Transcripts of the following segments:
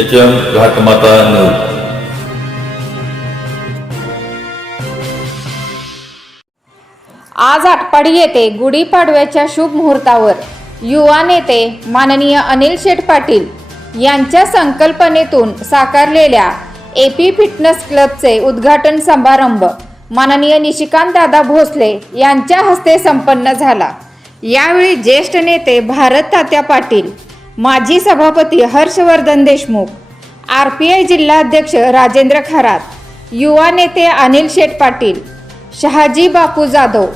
H M घाटमाता news आज आटपाडी येथे गुढीपाडव्याच्या शुभ मुहूर्तावर युवा नेते माननीय अनिल शेठ पाटील यांच्या संकल्पनेतून साकारलेल्या एपी फिटनेस क्लबचे उद्घाटन समारंभ माननीय निशिकांत दादा भोसले यांच्या हस्ते संपन्न झाला. यावेळी ज्येष्ठ नेते भारत तात्या पाटील माजी सभापती Harshvardhan Deshmukh R P I जिल्हाध्यक्ष राजेंद्र खरात युवा नेते Anil Sheth Patil Shahaji Bapu Jadhav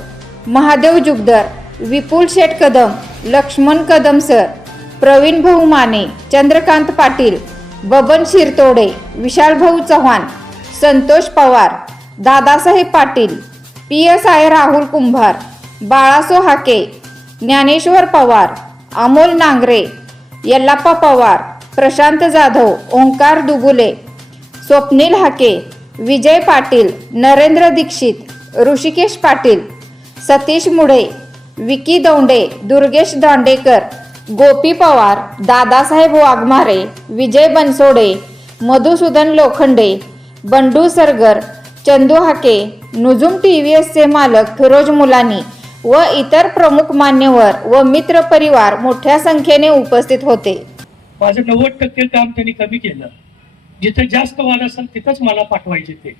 Mahadev Jugdar Vipul Sheth Kadam Laxman Kadam sir Praveen Bhau Mane Chandrakant Patil Baban Shirtode Vishalbhau Chavan Santosh Pawar Dadasaheb Patil P S I Rahul Kumbhar Balaso Hake Dnyaneshwar Pawar Amol Nangare Yallappa Pawar Prashant Jadhav Omkar Dubule Swapnil Hake Vijay Patil Narendra Dixit Rushikesh Patil Satish Mudhe Vicky Daunde Durgesh Dandekar Gopi Pawar Dadasaheb Waghmare Vijay Bansode Madhusudan Lokhande Bandu Sargar Chandu Hake Nujum T V एसचे मालक फिरोज मुलानी व इतर प्रमुख मान्यवर व मित्र परिवार मोठ्या संख्येने उपस्थित होते. माझं नव्वद टक्के काम त्यांनी कमी केलं. जिथे जास्त वाद असेल तिथंच मला पाठवायचे ते.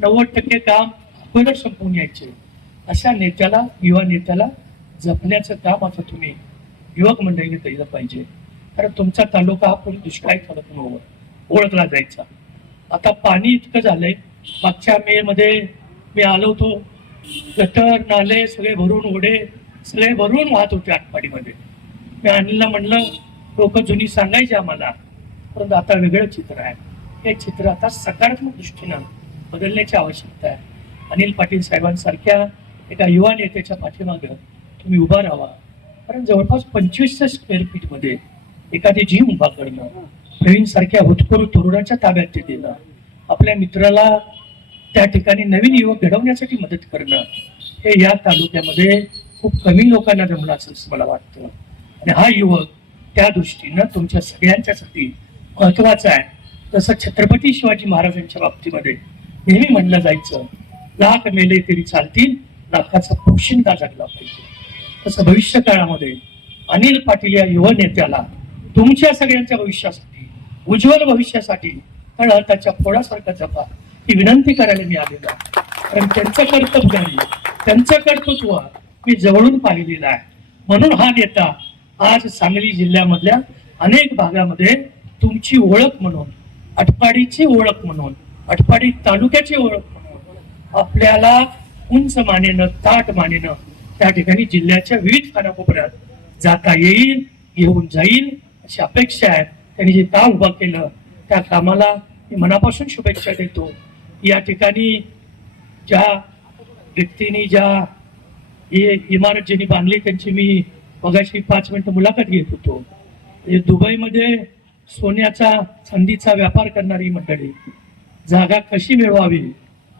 नव्वद टक्के काम अगोदर संपवून यायचे अशा नेत्याला युवा नेत्याला जपण्याचं काम आता तुम्ही युवक मंडळीने केलं पाहिजे. कारण तुमचा तालुका हा पूर्ण दुष्काळी तालुका ओळखला जायचा. आता पाणी इतकं झालंय. मागच्या मे मध्ये मी आलो होतो. गटर नाले सगळे भरून ओढे सगळे भरून वाहत होते आटपाडीमध्ये मी अनिलला म्हणलं लोक जुनी सांगायची आम्हाला परंतु आता वेगळं चित्र आहे. हे चित्र आता सकारात्मक दृष्टीनं बदलण्याची आवश्यकता आहे. अनिल पाटील साहेबांसारख्या एका युवा नेत्याच्या पाठीमागं तुम्ही उभा राहा. कारण जवळपास पंचवीसशे स्क्वेअर फीटमध्ये एखादी जीव उभा करणं प्रवीणसारख्या सारख्या तरुणाच्या ताब्यात ते देणं आपल्या मित्राला त्या ठिकाणी नवीन युवक घडवण्यासाठी मदत करणं हे या तालुक्यामध्ये खूप कमी लोकांना जमलं असेल असं मला वाटतं. आणि हा युवक त्या दृष्टीनं तुमच्या सगळ्यांच्यासाठी महत्त्वाचा आहे. तसं छत्रपती शिवाजी महाराजांच्या बाबतीमध्ये नेहमी म्हणलं जायचं लाख मेले तरी चालतील लाखाचा पोशिंदा जगला पाहिजे. तसं भविष्य काळामध्ये अनिल पाटील या युवा नेत्याला तुमच्या सगळ्यांच्या भविष्यासाठी उज्ज्वल भविष्यासाठी तळ त्याच्या फोडासारखा जपा. ती विनंती करायला मी आलेलो आहे. कारण त्यांचं कर्तव्य आहे, त्यांचं कर्तृत्व मी जवळून पाहिलेलं आहे. म्हणून हा नेता आज सांगली जिल्ह्यामधल्या अनेक भागामध्ये तुमची ओळख म्हणून अटपाडीची ओळख म्हणून अटपाडी तालुक्याची ओळख म्हणून आपल्याला उंच मानेनं ताट मानेनं त्या ठिकाणी जिल्ह्याच्या विविध कानाकोपऱ्यात जाता येईल येऊन जाईल अशी अपेक्षा आहे. त्यांनी जे काम उभं केलं त्या कामाला मी मनापासून शुभेच्छा देतो. या ठिकाणी ज्या व्यक्तींनी ज्या इमारत ज्यांनी बांधली त्यांची मी मगाशी पाच मिनिटं मुलाखत घेत होतो. हे दुबईमध्ये सोन्याचा संधीचा व्यापार करणारी मंडळी जागा कशी मिळवावी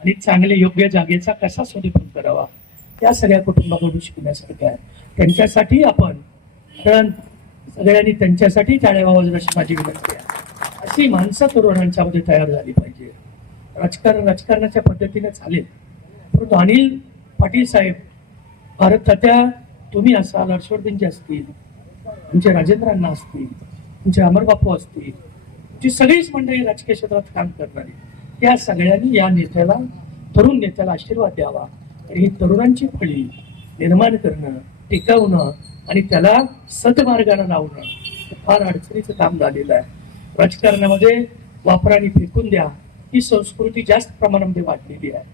आणि चांगले योग्य जागेचा कसा सोनेपण करावा त्या सगळ्या कुटुंबाकडून शिकण्यासारखं आहे. त्यांच्यासाठी आपण कारण सगळ्यांनी त्यांच्यासाठी टाळ्या अशी माझी विनंती आहे. अशी माणसं तरुणांच्यामध्ये तयार झाली पाहिजे. राजकारण राजकारणाच्या पद्धतीने चालेल. परंतु अनिल पाटील साहेब भारत तात्या तुम्ही असाल हर्षवर्धनजी असतील तुमचे राजेंद्रांना असतील तुमचे अमरबापू असतील जी सगळीच मंडळी राजकीय क्षेत्रात काम करणारी या सगळ्यांनी या नेत्याला तरुण नेत्याला आशीर्वाद द्यावा. आणि ही तरुणांची फळी निर्माण करणं टिकवणं आणि त्याला सतमार्गानं लावणं फार अडचणीचं काम झालेलं आहे. राजकारणामध्ये वापराने फेकून द्या ही संस्कृती जास्त प्रमाणामध्ये वाढलेली आहे.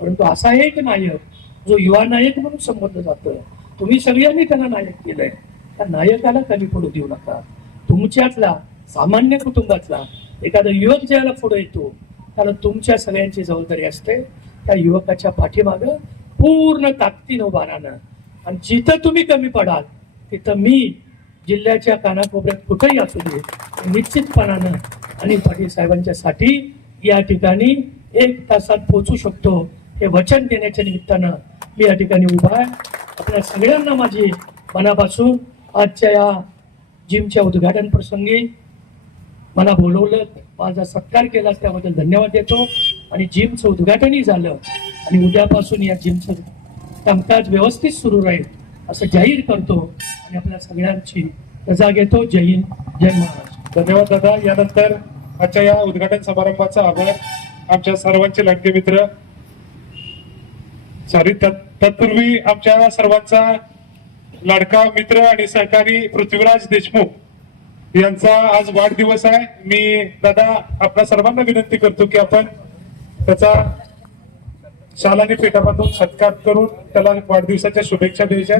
परंतु असा एक नायक जो युवा नायक म्हणून संबोधलं जातं तुम्ही सगळ्यांनी त्याला नायक केलंय. त्या नायकाला कमी पडू देऊ नका. तुमच्यातला सामान्य कुटुंबातला एखादा युवक ज्याला पुढे येतो त्याला तुमच्या सगळ्यांची जबाबदारी असते. त्या युवकाच्या पाठीमाग पूर्ण ताकदीनं उभा राहणं. आणि जिथं तुम्ही कमी पडाल तिथं मी जिल्ह्याच्या कानाकोपऱ्यात कुठेही असू दे निश्चितपणानं आणि पाटील साहेबांच्यासाठी या ठिकाणी एक तासात पोचू शकतो. हे वचन देण्याच्या निमित्तानं मी या ठिकाणी उभा आहे. आपल्या सगळ्यांना माझी मनापासून आजच्या या जिमच्या उद्घाटन प्रसंगी मला बोलवलं माझा सत्कार केला त्याबद्दल धन्यवाद देतो. आणि जिमचं उद्घाटनही झालं. आणि उद्यापासून या जिमचं कामकाज व्यवस्थित सुरू राहील असं जाहीर करतो. आणि आपल्या सगळ्यांची रजा घेतो. जय हिंद जय महाराज धन्यवाद दादा. यानंतर आजच्या या उद्घाटन समारंभाचा आभार. आमच्या सर्वांचे लाडके मित्र. सॉरी तत्पूर्वी आमच्या सर्वांचा लाडका मित्र आणि सहकारी पृथ्वीराज देशमुख यांचा आज वाढदिवस आहे. मी दादा आपल्या सर्वांना विनंती करतो की आपण त्याचा शालाने फेटा सत्कार करून त्याला वाढदिवसाच्या शुभेच्छा द्यायच्या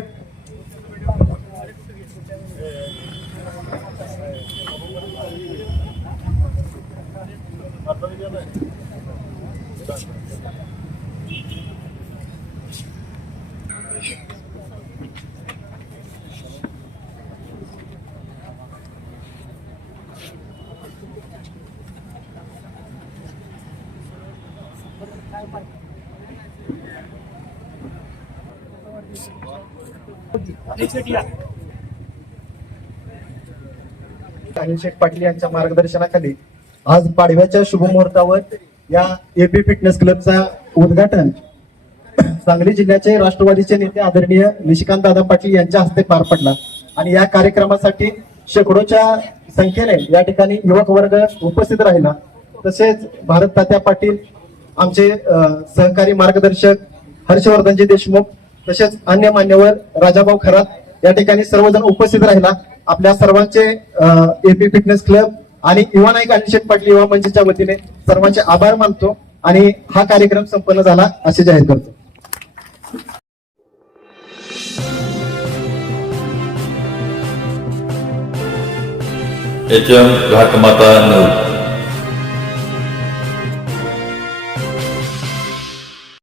अनिल पाटील यांच्या मार्गदर्शनाखाली आज पाडव्याच्या शुभमुहूर्तावर या एपी फिटनेस क्लबचा उद्घाटन सांगली जिल्ह्याचे राष्ट्रवादीचे नेते आदरणीय निशिकांत दादा पाटील यांच्या हस्ते पार पडला. आणि या कार्यक्रमासाठी शेकडोच्या संख्येने या ठिकाणी युवक वर्ग उपस्थित राहिला. तसेच भारत तात्या पाटील आमचे सहकारी मार्गदर्शक हर्षवर्धनजी देशमुख तसेच अन्य मान्यवर राजाभाऊ खरात या ठिकाणी सर्वजण उपस्थित राहिला. आपल्या सर्वांचे एपी फिटनेस क्लब आणि युवा नाईक अनिशेठ पाटील युवा मंचच्या वतीने सर्वांचे आभार मानतो आणि हा कार्यक्रम संपन्न झाला असे जाहीर करतो. एच एम घाटमाता नऊ.